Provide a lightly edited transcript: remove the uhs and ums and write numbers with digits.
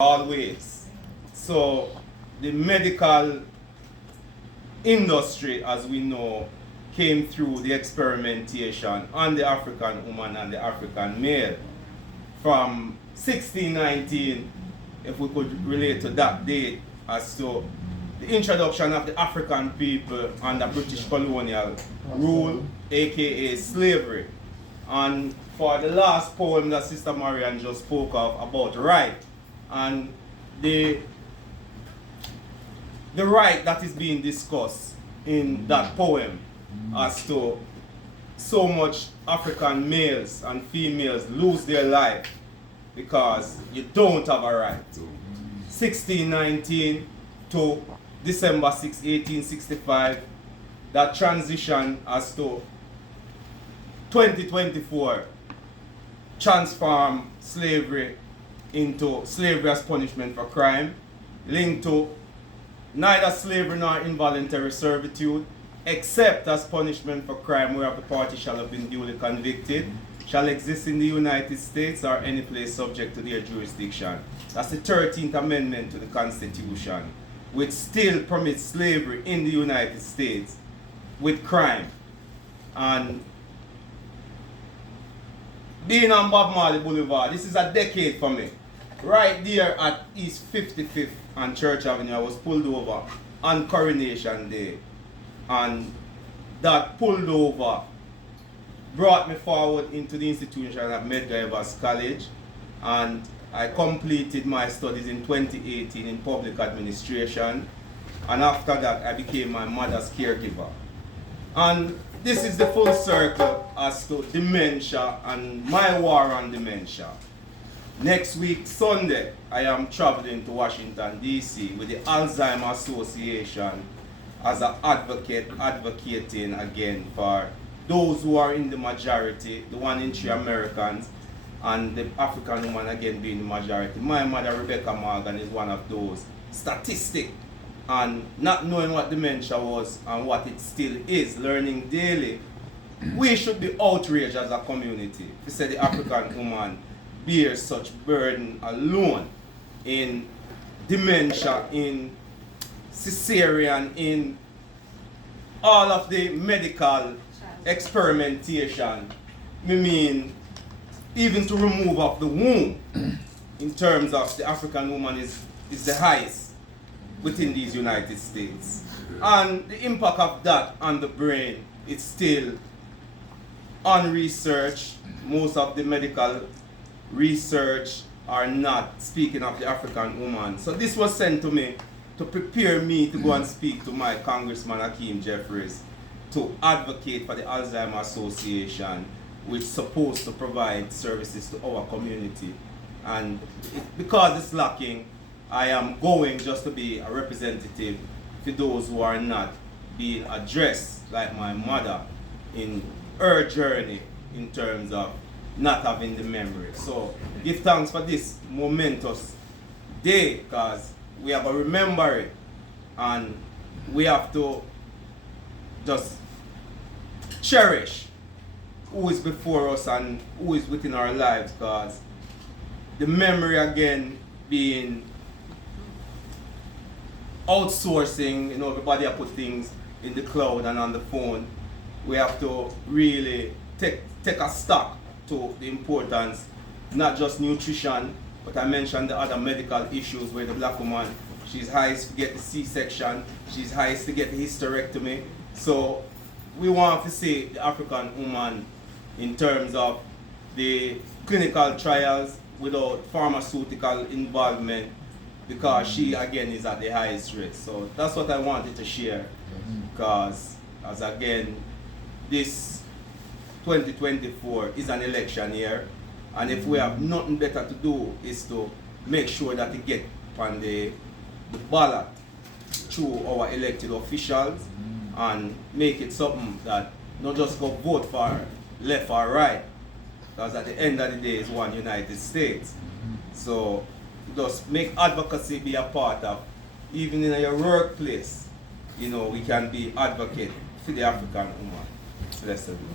always. So the medical industry, as we know, came through the experimentation on the African woman and the African male. From 1619, if we could relate to that date, as to the introduction of the African people under British colonial rule, aka slavery. And for the last poem that Sister Marian just spoke of about right, and the right that is being discussed in that poem as to so much African males and females lose their life because you don't have a right. 1619 to December 6, 1865, that transition as to 2024 transform slavery into slavery as punishment for crime, linked to neither slavery nor involuntary servitude, except as punishment for crime whereof the party shall have been duly convicted, shall exist in the United States or any place subject to their jurisdiction. That's the 13th Amendment to the Constitution, which still permits slavery in the United States with crime. And being on Bob Marley Boulevard, this is a decade for me. Right there at East 55th and Church Avenue, I was pulled over on Coronation Day. And that pulled over brought me forward into the institution at Medgar Evers College. And I completed my studies in 2018 in public administration. And after that, I became my mother's caregiver. And this is the full circle as to dementia and my war on dementia. Next week, Sunday, I am traveling to Washington, D.C. with the Alzheimer's Association as an advocate, advocating again for those who are in the majority, the 1 in 3 Americans, and the African woman again being the majority. My mother, Rebecca Morgan, is one of those. Statistic, and not knowing what dementia was and what it still is, learning daily, we should be outraged as a community. If you say the African woman bears such burden alone in dementia, in cesarean, in all of the medical experimentation, I mean, even to remove of the womb, in terms of the African woman is the highest within these United States. And the impact of that on the brain, it's still unresearched. Most of the medical research are not speaking of the African woman. So this was sent to me to prepare me to go and speak to my Congressman Hakeem Jeffries to advocate for the Alzheimer's Association, which is supposed to provide services to our community. And because it's lacking, I am going just to be a representative for those who are not being addressed, like my mother, in her journey in terms of not having the memory. So give thanks for this momentous day, because we have to remember it, and we have to just cherish who is before us and who is within our lives, because the memory again being outsourcing, everybody have put things in the cloud and on the phone. We have to really take a stock to the importance, not just nutrition, but I mentioned the other medical issues where the black woman, she's highest to get the C-section, she's highest to get the hysterectomy. So we want to see the African woman in terms of the clinical trials without pharmaceutical involvement, because she again is at the highest risk. So that's what I wanted to share, because as again, this 2024 is an election year, and if we have nothing better to do is to make sure that we get on the ballot through our elected officials, and make it something that not just go vote for left or right, because at the end of the day it's one United States. So just make advocacy be a part of, even in your workplace, we can be advocate for the African woman. Blessed be.